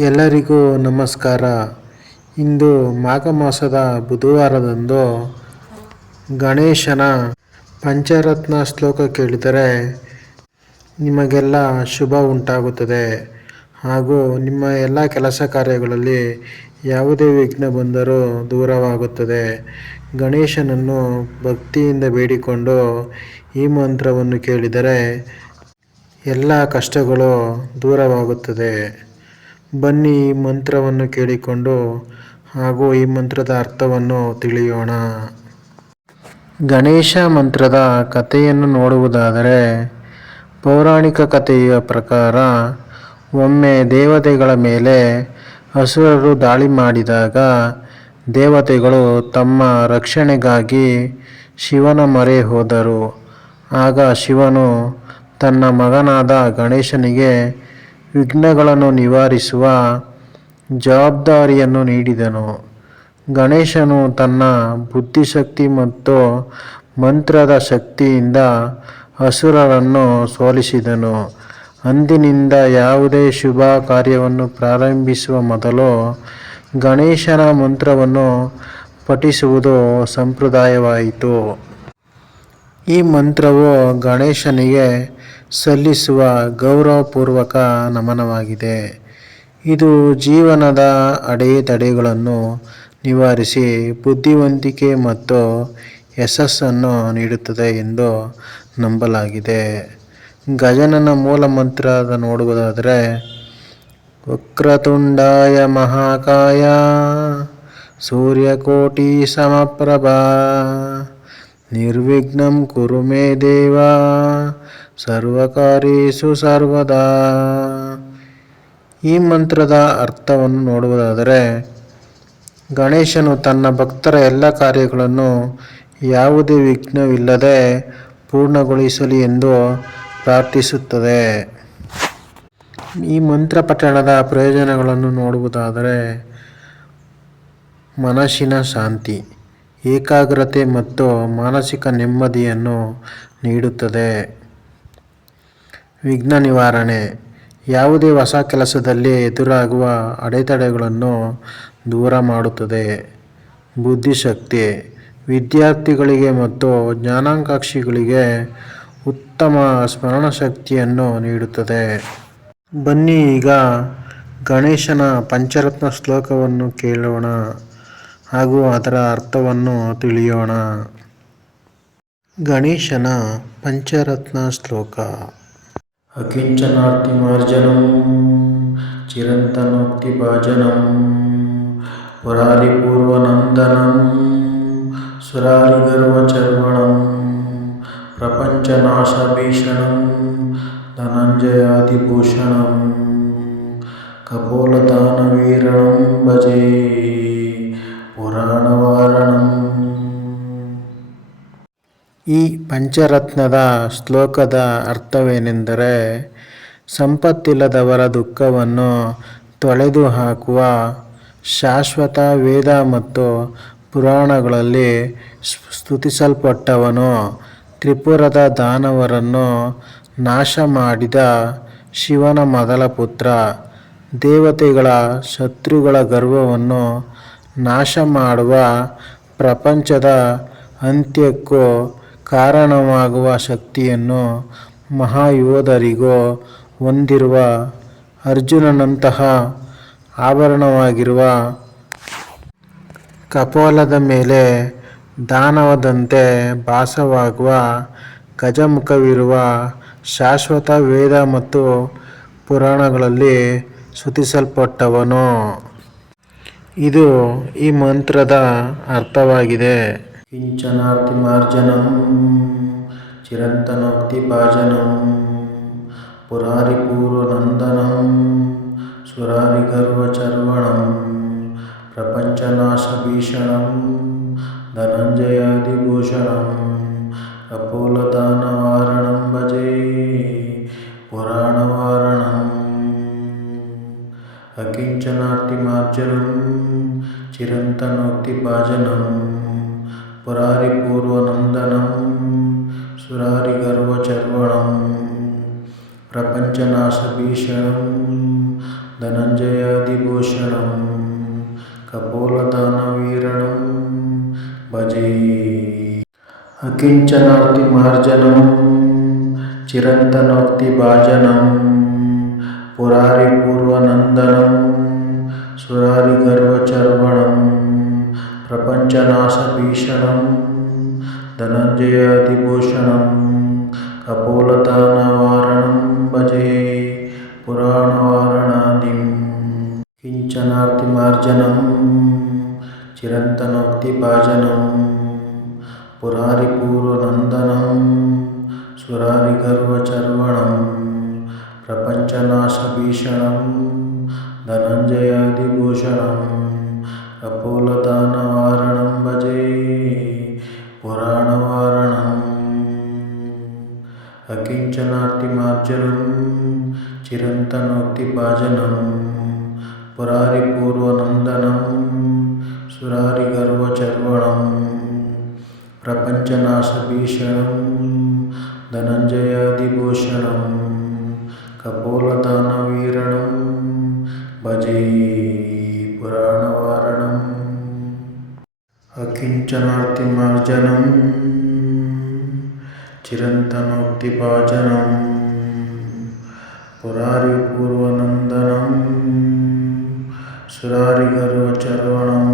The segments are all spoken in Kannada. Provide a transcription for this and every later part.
ಎಲ್ಲರಿಗೂ ನಮಸ್ಕಾರ. ಇಂದು ಮಾಘ ಮಾಸದ ಬುಧವಾರದಂದು ಗಣೇಶನ ಪಂಚರತ್ನ ಶ್ಲೋಕ ಕೇಳಿದರೆ ನಿಮಗೆಲ್ಲ ಶುಭ ಉಂಟಾಗುತ್ತದೆ ಹಾಗೂ ನಿಮ್ಮ ಎಲ್ಲ ಕೆಲಸ ಕಾರ್ಯಗಳಲ್ಲಿ ಯಾವುದೇ ವಿಘ್ನ ಬಂದರೂ ದೂರವಾಗುತ್ತದೆ. ಗಣೇಶನನ್ನು ಭಕ್ತಿಯಿಂದ ಬೇಡಿಕೊಂಡು ಈ ಮಂತ್ರವನ್ನು ಕೇಳಿದರೆ ಎಲ್ಲ ಕಷ್ಟಗಳು ದೂರವಾಗುತ್ತದೆ. ಬನ್ನಿ ಈ ಮಂತ್ರವನ್ನು ಕೇಳಿಕೊಂಡು ಹಾಗೂ ಈ ಮಂತ್ರದ ಅರ್ಥವನ್ನು ತಿಳಿಯೋಣ. ಗಣೇಶ ಮಂತ್ರದ ಕಥೆಯನ್ನು ನೋಡುವುದಾದರೆ, ಪೌರಾಣಿಕ ಕಥೆಯ ಪ್ರಕಾರ ಒಮ್ಮೆ ದೇವತೆಗಳ ಮೇಲೆ ಅಸುರರು ದಾಳಿ ಮಾಡಿದಾಗ ದೇವತೆಗಳು ತಮ್ಮ ರಕ್ಷಣೆಗಾಗಿ ಶಿವನ ಮೊರೆ ಹೋದರು. ಆಗ ಶಿವನು ತನ್ನ ಮಗನಾದ ಗಣೇಶನಿಗೆ ವಿಘ್ನಗಳನ್ನು ನಿವಾರಿಸುವ ಜವಾಬ್ದಾರಿಯನ್ನು ನೀಡಿದನು. ಗಣೇಶನು ತನ್ನ ಬುದ್ಧಿಶಕ್ತಿ ಮತ್ತು ಮಂತ್ರದ ಶಕ್ತಿಯಿಂದ ಅಸುರರನ್ನು ಸೋಲಿಸಿದನು. ಅಂದಿನಿಂದ ಯಾವುದೇ ಶುಭ ಕಾರ್ಯವನ್ನು ಪ್ರಾರಂಭಿಸುವ ಮೊದಲು ಗಣೇಶನ ಮಂತ್ರವನ್ನು ಪಠಿಸುವುದು ಸಂಪ್ರದಾಯವಾಯಿತು. ಈ ಮಂತ್ರವು ಗಣೇಶನಿಗೆ ಸಲ್ಲಿಸುವ ಗೌರವಪೂರ್ವಕ ನಮನವಾಗಿದೆ. ಇದು ಜೀವನದ ಅಡೆತಡೆಗಳನ್ನು ನಿವಾರಿಸಿ ಬುದ್ಧಿವಂತಿಕೆ ಮತ್ತು ಯಶಸ್ಸನ್ನು ನೀಡುತ್ತದೆ ಎಂದು ನಂಬಲಾಗಿದೆ. ಗಜಾನನ ಮೂಲ ಮಂತ್ರ ನೋಡುವುದಾದರೆ, ವಕ್ರತುಂಡಾಯ ಮಹಾಕಾಯ ಸೂರ್ಯಕೋಟಿ ಸಮಪ್ರಭಾ ನಿರ್ವಿಘ್ನಂ ಕುರು ಮೇ ದೇವ ಸರ್ವಕಾರ್ಯೇಷು ಸರ್ವದಾ. ಈ ಮಂತ್ರದ ಅರ್ಥವನ್ನು ನೋಡುವುದಾದರೆ, ಗಣೇಶನು ತನ್ನ ಭಕ್ತರ ಎಲ್ಲ ಕಾರ್ಯಗಳನ್ನು ಯಾವುದೇ ವಿಘ್ನವಿಲ್ಲದೆ ಪೂರ್ಣಗೊಳಿಸಲಿ ಎಂದು ಪ್ರಾರ್ಥಿಸುತ್ತದೆ. ಈ ಮಂತ್ರ ಪಠಣದ ಪ್ರಯೋಜನಗಳನ್ನು ನೋಡುವುದಾದರೆ, ಮನಸ್ಸಿನ ಶಾಂತಿ, ಏಕಾಗ್ರತೆ ಮತ್ತು ಮಾನಸಿಕ ನೆಮ್ಮದಿಯನ್ನು ನೀಡುತ್ತದೆ. ವಿಘ್ನ ನಿವಾರಣೆ, ಯಾವುದೇ ಹೊಸ ಕೆಲಸದಲ್ಲಿ ಎದುರಾಗುವ ಅಡೆತಡೆಗಳನ್ನು ದೂರ ಮಾಡುತ್ತದೆ. ಬುದ್ಧಿಶಕ್ತಿ, ವಿದ್ಯಾರ್ಥಿಗಳಿಗೆ ಮತ್ತು ಜ್ಞಾನಾಕಾಂಕ್ಷಿಗಳಿಗೆ ಉತ್ತಮ ಸ್ಮರಣಶಕ್ತಿಯನ್ನು ನೀಡುತ್ತದೆ. ಬನ್ನಿ ಈಗ ಗಣೇಶನ ಪಂಚರತ್ನ ಶ್ಲೋಕವನ್ನು ಕೇಳೋಣ ಹಾಗೂ ಅದರ ಅರ್ಥವನ್ನು ತಿಳಿಯೋಣ. ಗಣೇಶನ ಪಂಚರತ್ನ ಶ್ಲೋಕ. ಅಕಿಂಚನಾರ್ತಿಮಾರ್ಜನಂ ಚಿರಂತನೋಕ್ತಿಭಾಜನಂ ಪುರಾರಿಪೂರ್ವನಂದನಂ ಸುರಾರಿಗರ್ವಚರ್ವಣಂ ಪ್ರಪಂಚನಾಶಭೀಷಣಂ ಧನಂಜಯಾದಿಭೂಷಣಂ ಕಪೋಲದಾನವೀರಣಂ ಭಜೆ ಪುರಾಣವಾರಣಂ. ಈ ಪಂಚರತ್ನದ ಶ್ಲೋಕದ ಅರ್ಥವೇನೆಂದರೆ, ಸಂಪತ್ತಿಲ್ಲದವರ ದುಃಖವನ್ನು ತೊಳೆದು ಹಾಕುವ ಶಾಶ್ವತ ವೇದ ಮತ್ತು ಪುರಾಣಗಳಲ್ಲಿ ಸ್ತುತಿಸಲ್ಪಟ್ಟವನು, ತ್ರಿಪುರದ ದಾನವರನ್ನು ನಾಶ ಮಾಡಿದ ಶಿವನ ಮೊದಲ ಪುತ್ರ, ದೇವತೆಗಳ ಶತ್ರುಗಳ ಗರ್ವವನ್ನು ನಾಶ ಮಾಡುವ, ಪ್ರಪಂಚದ ಅಂತ್ಯಕ್ಕೂ ಕಾರಣವಾಗುವ ಶಕ್ತಿಯನ್ನು ಮಹಾಯೋಧರಿಗೂ ಹೊಂದಿರುವ, ಅರ್ಜುನನಂತಹ ಆಭರಣವಾಗಿರುವ, ಕಪೋಲದ ಮೇಲೆ ದಾನವದಂತೆ ಭಾಸವಾಗುವ ಗಜಮುಖವಿರುವ, ಶಾಶ್ವತ ವೇದ ಮತ್ತು ಪುರಾಣಗಳಲ್ಲಿ ಸ್ತುತಿಸಲ್ಪಟ್ಟವನು. ಇದು ಈ ಮಂತ್ರದ ಅರ್ಥವಾಗಿದೆ. ಕಿಂಚನಾರ್ತಿಮಾರ್ಜನಂ ಚಿರಂತನೋಕ್ತಿಭಾಜನಂ ಪುರಾರಿಪೂರ್ವನಂದನಂ ಸುರಾರಿಗರ್ವಚರ್ವಣಂ ಪ್ರಪಂಚನಾಶಭೀಷಣಂ ಧನಂಜಯಾದಿಭೂಷಣಂ ಕಪೋಲದಾನವಾರಣಂ ಭಜೆ ಪುರಾಣವಾರಣಂ. ಅಕಿಂಚನಾರ್ತಿಮಾರ್ಜನಂ ಚಿರಂತನೋಕ್ತಿಭಾಜನಂ ಪುರಾರಿಪೂರ್ವನಂದನಂ ಸುರಾರಿಗರ್ವಚರ್ವಣಂ ಪ್ರಪಂಚನಾಶಭೀಷಣಂ ಧನಂಜಯಾದಿಭೂಷಣಂ ಕಪೋಲದಾನವೀರಣಂ ಭಜೆ. ಅಕಿಂಚನಾರ್ತಿಮಾರ್ಜನಂ ಚಿರಂತನೋಕ್ತಿಭಾಜನಂ ಪುರಾರಿಪೂರ್ವನಂದನಂ ಸುರಾರಿಗರ್ವಚರ್ವಣಂ ಪ್ರಪಂಚನಾಶಭೀಷಣಂ ಧನಂಜಯಾದಿಭೂಷಣಂ ಕಪೋಲದಾನವಾರಣಂ ಭಜೆ ಪುರಾಣವಾರಣಾದಿಂ. ಕಿಂಚನಾರ್ತಿಮಾರ್ಜನಂ ಚಿರಂತನೋಕ್ತಿಭಾಜನಂ ಪುರಾರಿಪೂರ್ವನಂದನಂ ಸುರಾರಿಗರ್ವಚರ್ವಣಂ ಪ್ರಪಂಚನಾಶಭೀಷಣಂ ಧನಂಜಯಾದಿಭೂಷಣಂ ಕಪೋಲದಾನವಾರಣಂ ಭಜೆ ಪುರಾಣವಾರಣಂ. ಅಕಿಂಚನಾರ್ತಿಮಾರ್ಜನಂ ಚಿರಂತನೋಕ್ತಿಭಾಜನಂ ಪುರಾರಿಪೂರ್ವನಂದನಂ ಸುರಾರಿಗರ್ವಚರ್ವಣಂ ಪ್ರಪಂಚನಾಶಭೀಷಣಂ ಧನಂಜಯಾದಿಭೂಷಣಂ ಕಪೋಲದಾನವೀರಣಂ ಭಜೆ ಪುರಾಣವಾರಣಂ. ಅಕಿಂಚನಾರ್ತಿಮಾರ್ಜನಂ ಚಿರಂತನೋಕ್ತಿಭಾಜನಂ ಪುರಾರಿಪೂರ್ವನಂದನಂ ಸುರಾರಿಗರ್ವಚರ್ವಣಂ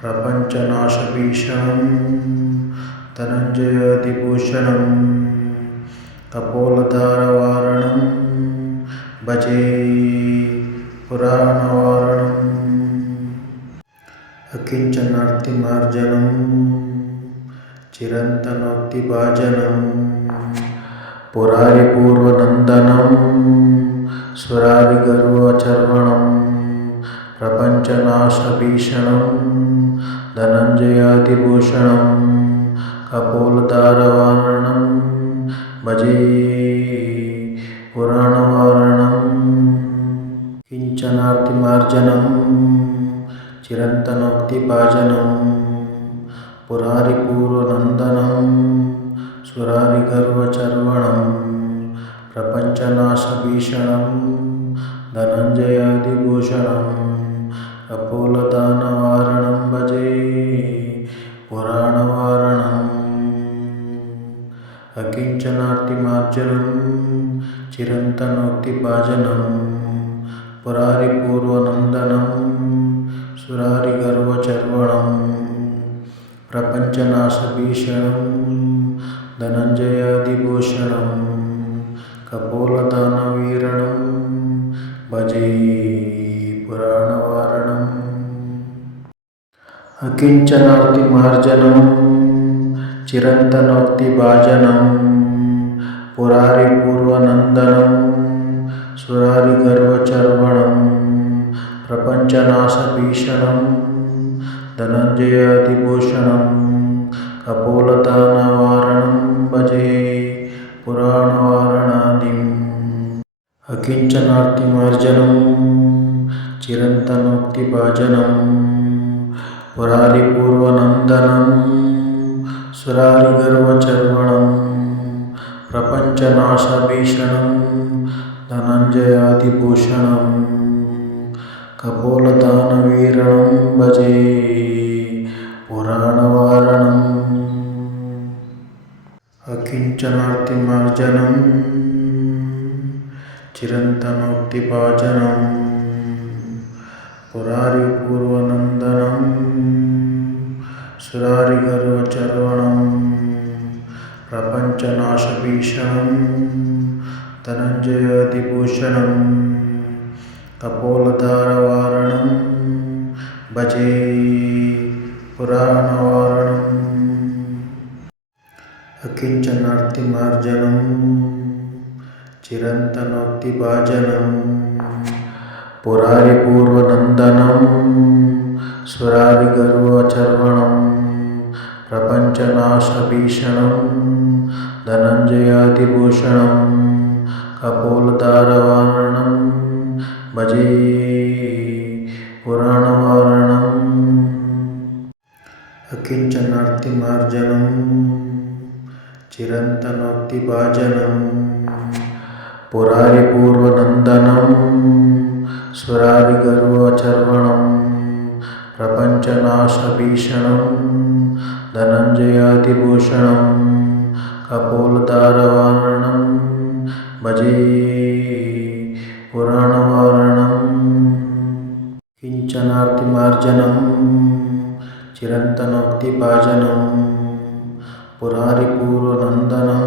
ಪ್ರಪಂಚನಾಶಭೀಷಣಂ ಧನಂಜಯಾದಿಭೂಷಣಂ ಕಪೋಲದಾನವಾರಣಂ ಭಜೆ ಪುರಾಣವಾರಣಂ. ಅಕಿಂಚನಾರ್ತಿಮಾರ್ಜನಂ ಚಿರಂತನೋಕ್ತಿಭಾಜನಂ ಪುರಾರಿಪೂರ್ವನಂದನಂ ಸುರಾರಿಗರ್ವಚರ್ವಣಂ ಪ್ರಪಂಚನಾಶಭೀಷಣಂ ಧನಂಜಯಾದಿಭೂಷಣಂ ಕಪೋಲದಾನವಾರಣಂ ಭಜೆ ಪುರಾಣವಾರಣಂ. ಕಿಂಚನಾರ್ತಿಮಾರ್ಜನಂ ಚಿರಂತನೋಕ್ತಿಭಾಜನಂ ಪುರಾರಿಪೂರ್ವನಂದನಂ ಸುರಾರಿಗರ್ವಚರ್ವಣಂ ಪ್ರಪಂಚನಾಶಭೀಷಣಂ ಧನಂಜಯಾದಿಭೂಷಣಂ ಕಪೋಲದಾನವಾರಣಂ ಭಜೆ ಪುರಾಣವಾರಣಂ. ಅಕಿಂಚನಾರ್ತಿಮಾರ್ಜನಂ ಚಿರಂತನೋಕ್ತಿಭಾಜನಂ ಪುರಾರಿಪೂರ್ವನಂದನಂ ಸುರಾರಿಗರ್ವಚರ್ವಣಂ ಪ್ರಪಂಚನಾಶಭೀಷಣಂ ಧನಂಜಯಾದಿಭೂಷಣಂ ಕಪೋಲದಾನವೀರಣಂ ಭಜೆ ಪುರಾಣವಾರಣಂ. ಅಕಿಂಚನಾರ್ತಿಮಾರ್ಜನಂ ಚಿರಂತನೋಕ್ತಿಭಾಜನಂ ಪುರಾರಿಪೂರ್ವನಂದನಂ ಸುರಾರಿಗರ್ವಚರ್ವಣಂ ಪ್ರಪಂಚನಾಶಭೀಷಣಂ ಧನಂಜಯಾದಿಭೂಷಣಂ ಕಪೋಲದಾನವಾರಣಂ ಭಜೆ ಪುರಾಣವಾರಣಾದಿಂ. ಅಕಿಂಚನಾರ್ತಿಮಾರ್ಜನಂ ಚಿರಂತನೋಕ್ತಿಭಾಜನಂ ಪುರಾರಿಪೂರ್ವನಂದನಂ ಸುರಾರಿಗರ್ವಚರ್ವಣಂ ಪ್ರಪಂಚನಾಶಭೀಷಣಂ ಧನಂಜಯಾದಿಭೂಷಣಂ ಕಪೋಲದಾನವೀರಣಂ ಭಜೆ ಪುರಾಣವಾರಣಂ. ಅಕಿಂಚನಾರ್ತಿಮಾರ್ಜನಂ ಚಿರಂತನೋಕ್ತಿಭಾಜನಂ ಪುರಾರಿಪೂರ್ವನಂದನಂ ಸುರಾರಿಗರ್ವಚರ್ವಣಂ ಪ್ರಪಂಚನಾಶಭೀಷಣಂ ಧನಂಜಯಾದಿಭೂಷಣಂ ಕಪೋಲದಾನವಾರಣಂ ಭಜೆ ಪುರಾಣವಾರಣಂ. ಅಕಿಂಚನಾರ್ತಿಮಾರ್ಜನಂ ಚಿರಂತನೋಕ್ತಿಭಾಜನಂ ಪುರಾರಿಪೂರ್ವನಂದನಂ ಸುರಾರಿಗರ್ವಚರ್ವಣಂ ಪ್ರಪಂಚನಾಶಭೀಷಣಂ ಧನಂಜಯಾದಿಭೂಷಣಂ ಕಪೋಲದಾನವಾರಣಂ ಭಜೆ ಪುರಾಣವಾರಣಂ. ಅಕಿಂಚನಾರ್ತಿಮಾರ್ಜನಂ ಚಿರಂತನೋಕ್ತಿಭಾಜನಂ पुरारिपूर्वनन्दनं सुरारिगर्वचर्वणं प्रपञ्चनाशभीषणं धनञ्जयादिभूषणं कपोलतारवारणं भजे पुराणवारणं किञ्चनार्तिमार्जनं चिरन्तनोक्तिभाजनं पुरारिपूर्वनन्दनं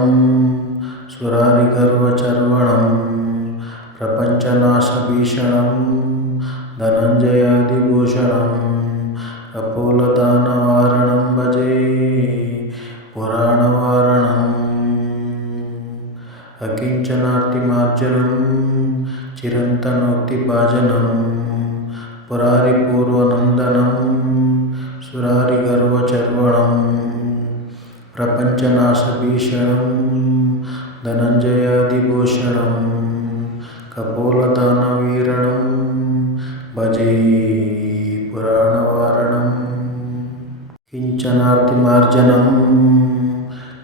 सुरारिगर्वचर्वणं प्रपञ्चनाशभीषणं धनञ्जयादिभूषणं कपोलदानवारणं भजे पुराणवारणम् अकिञ्चनार्तिमार्जनं चिरन्तनोक्तिभाजनं पुरारिपूर्वनन्दनं सुरारिगर्वचर्वणं प्रपञ्चनाशभीषणं धनञ्जयादिभूषणं कपोलदानवीरणं भजे पुराणवारणं किञ्चनार्तिमार्जनं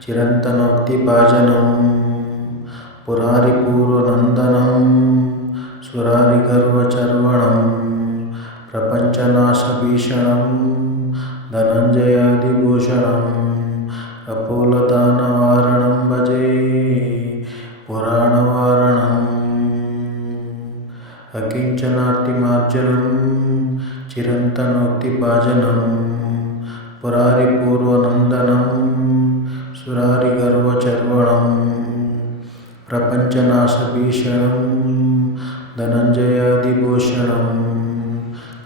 चिरन्तनोक्तिभाजनं पुरारिपूर्वनन्दनं सुरारिगर्वचर्वणं प्रपञ्चनाशभीषणं धनञ्जयादिभूषणं कपोलदानवारणं भजे पुराणवारणम् अकिञ्चनार्तिमार्जनं चिरन्तनोक्तिभाजनं पुरारिपूर्वनन्दनं सुरारिगर्वचर्वणं प्रपञ्चनाशभीषणं धनञ्जयादिभूषणं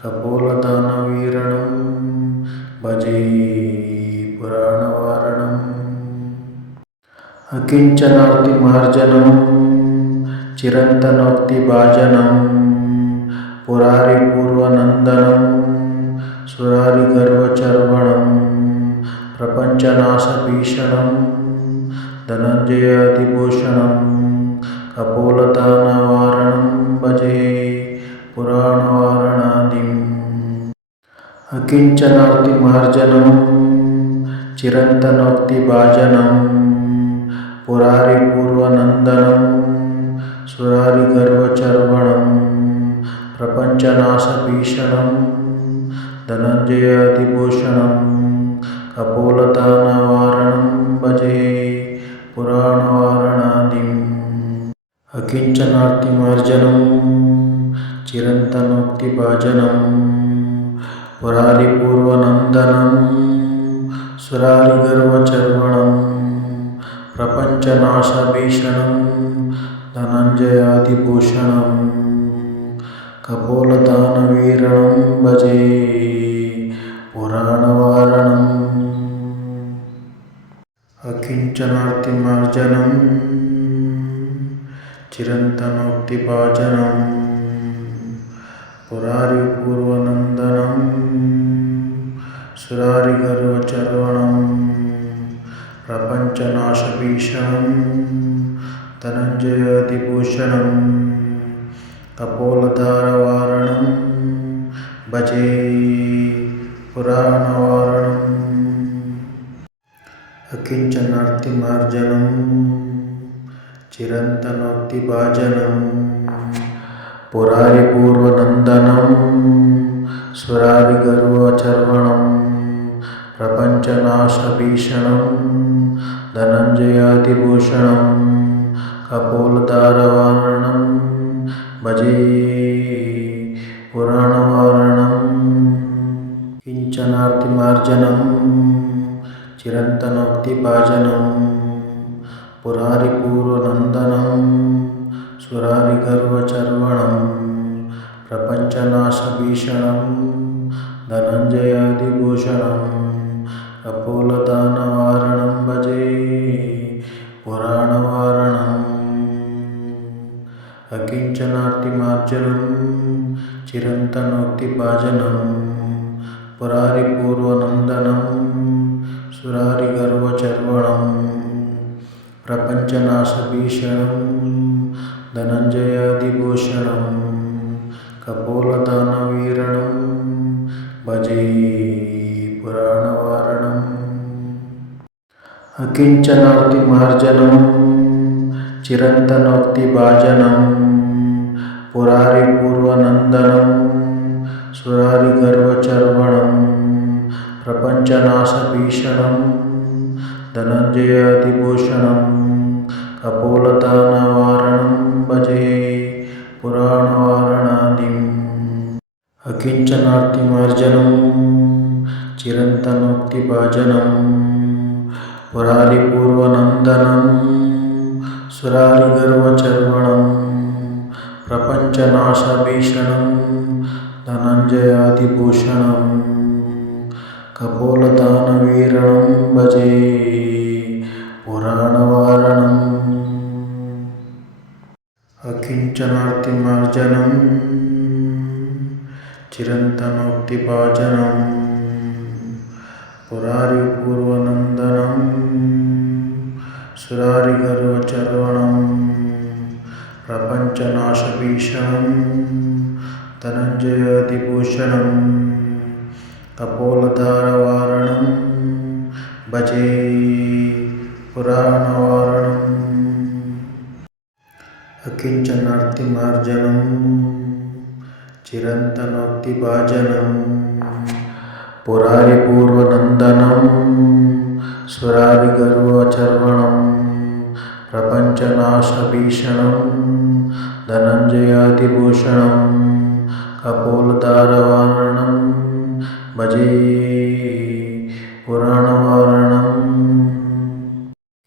कपोलदानवीरणं भजे पुराणवारणम् अकिञ्चनार्तिमार्जनं चिरन्तनोक्तिभाजनं पुरारिपूर्वनन्दनं सुरारिगर्वचर्वणं प्रपञ्चनाशभीषणं धनञ्जयादिभूषणं कपोलदानवारणं भजे पुराणवारणादिम् अकिञ्चनार्तिमार्जनं चिरन्तनोक्तिभाजनं पुरारिपूर्वनन्दनं सुरारिगर्वचर्वणं प्रपञ्चनाशभीषणं धनञ्जयादिभूषणं कपोलदानवारणं भजे पुराणवारणादिम् अकिञ्चनार्तिमार्जनं चिरन्तनोक्तिभाजनं पुरारिपूर्वनन्दनं सुरारिगर्वचर्वणं प्रपञ्चनाशभीषणं धनञ्जयादिभूषणं कपोलदानवीरणं भजे पुराणवारणम् अकिञ्चनार्तिमार्जनं चिरन्तनोक्तिभाजनं पुरारिपूर्वनन्दनं सुरारिगर्वचर्वणं प्रपञ्चनाशभीषणं धनञ्जयादिभूषणं कपोलधारवारणं भजे पुराणवारणम् अकिञ्चनार्तिमार्जनं चिरन्तनोक्तिभाजनं पुरारिपूर्वनन्दनं सुरारिगर्वचर्वणं प्रपञ्चनाशभीषणं धनञ्जयादिभूषणं कपोलधारवारणं भजे पुराणवारणम् किञ्चनार्तिमार्जनं चिरन्तनोक्तिभाजनं पुरारिपूर्वनन्दनं सुरारिगर्वचर्वणं प्रपञ्चनाशभीषणं धनञ्जयादिभूषणं कपोलदानवारणं भजे पुराणवारणम् अकिञ्चनार्तिमार्जनं चिरन्तनोक्तिभाजनं पुरारिपूर्वनन्दनं सुरारिगर्वचर्वणं प्रपञ्चनाशभीषणं धनञ्जयादिभूषणं कपोलदानवीरणं भजे पुराणवारणम् अकिञ्चनार्तिमार्जनं ಚಿರಂತನೋಕ್ತಿಭಾಜನಂ ಪುರಾರಿಪೂರ್ವನಂದನಂ ಸುರಾರಿಗರ್ವಚರ್ವಣಂ ಪ್ರಪಂಚನಾಶಭೀಷಣಂ ಧನಂಜಯಾದಿಭೂಷಣಂ ಕಪೋಲತಾನವಾರಣಂ ಭಜೆ ಪುರಾಣವಾರಣಾದಿಂ ಅಕಿಂಚನಾರ್ತಿಮಾರ್ಜನಂ ಚಿರಂತನೋಕ್ತಿಭಾಜನಂ ಪುರಾರಿಪೂರ್ವನಂದನಂ ಸುರಾರಿಗರ್ವಚರ್ವಣಂ ಪ್ರಪಂಚನಾಶಭೀಷಣಂ ಧನಂಜಯಾದಿಭೂಷಣಂ ಕಪೋಲದಾನವೀರಣಂ ಭಜೆ ಪುರಾಣವಾರಣಂ ಅಕಿಂಚನಾರ್ತಿಮಾರ್ಜನಂ ಚಿರಂತನೋಕ್ತಿಭಾಜನಂ ಪುರಾರಿಪೂರ್ವನಂದನಂ ಸುರಾರಿಗರ್ವಚರ್ವಣಂ ಪ್ರಪಂಚನಾಶಭೀಷಣಂ ಧನಂಜಯಾದಿಭೂಷಣಂ ಕಪೋಲಧಾರವಾರಣಂ ಭಜೆ ಪುರಾಣವಾರಣಂ ಅಕಿಂಚನಾರ್ತಿಮಾರ್ಜನಂ ಚಿರಂತನೋಕ್ತಿಭಾಜನಂ ಪುರಾರಿಪೂರ್ವನಂದನಂ ಸುರಾರಿಗರ್ವಚರ್ವಣಂ ಪ್ರಪಂಚನಾಶಭೀಷಣಂ ಧನಂಜಯಾದಿಭೂಷಣಂ ಕಪೋಲಧಾರವಾರಣಂ ಭಜೆ ಪುರಾಣವಾರಣಂ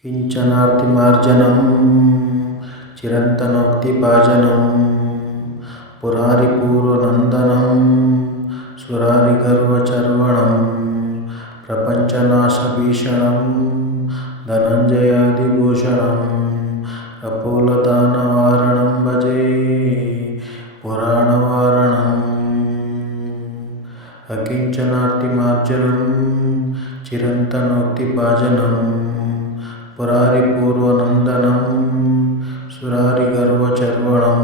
ಕಿಂಚನಾರ್ತಿಮಾರ್ಜನಂ ಚಿರಂತನೋಕ್ತಿಭಾಜನಂ ಪುರಾರಿಪೂರ್ವನಂದನಂ ಸುರಾರಿಗರ್ವಚರ್ವಣಂ ಪ್ರಪಂಚನಾಶಭೀಷಣಂ ಧನಂಜಯಾದಿಭೂಷಣಂ ಕಪೋಲದಾನವಾರಣಂ ಭಜೆ ಪುರಾಣವಾರಣಂ ಅಕಿಂಚನಾರ್ತಿಮಾರ್ಜನಂ ಚಿರಂತನೋಕ್ತಿಭಾಜನಂ ಪುರಾರಿಪೂರ್ವನಂದನಂ ಸುರಾರಿಗರ್ವಚರ್ವಣಂ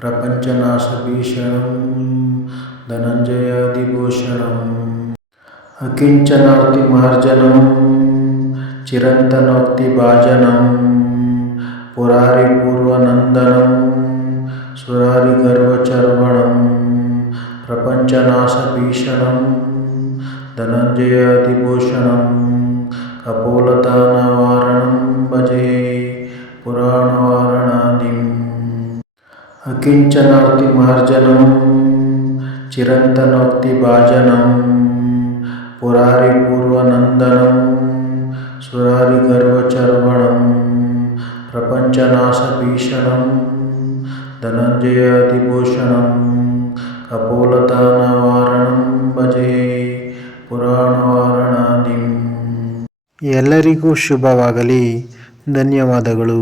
ಪ್ರಪಂಚನಾಶಭೀಷಣಂ ಧನಂಜಯಾದಿಭೂಷಣಂ ಅಕಿಂಚನಾರ್ತಿಮಾರ್ಜನಂ ಚಿರಂತನೋಕ್ತಿಭಾಜನಂ ಪುರಾರಿಪೂರ್ವನಂದನಂ ಸುರಾರಿಗರ್ವಚರ್ವಣಂ ಪ್ರಪಂಚನಾಶಭೀಷಣಂ ಧನಂಜಯಾದಿಭೂಷಣಂ ಕಪೋಲದಾನವಾರಣಂ ಭಜೆ ಪುರಾಣವಾರಣಾದಿಂ ಅಕಿಂಚನಾರ್ತಿಮಾರ್ಜನಂ ಚಿರಂತನೋಕ್ತಿಭಾಜನಂ ಪುರಾರಿಪೂರ್ವನಂದನಂ ಸುರಾರಿಗರ್ವಚರ್ವಣಂ ಪ್ರಪಂಚನಾಶಭೀಷಣಂ ಧನಂಜಯಾದಿಭೂಷಣಂ ಕಪೋಲದಾನವಾರಣಂ ಭಜೆ ಪುರಾಣವಾರಣಾದಿಂ. ಎಲ್ಲರಿಗೂ ಶುಭವಾಗಲಿ. ಧನ್ಯವಾದಗಳು.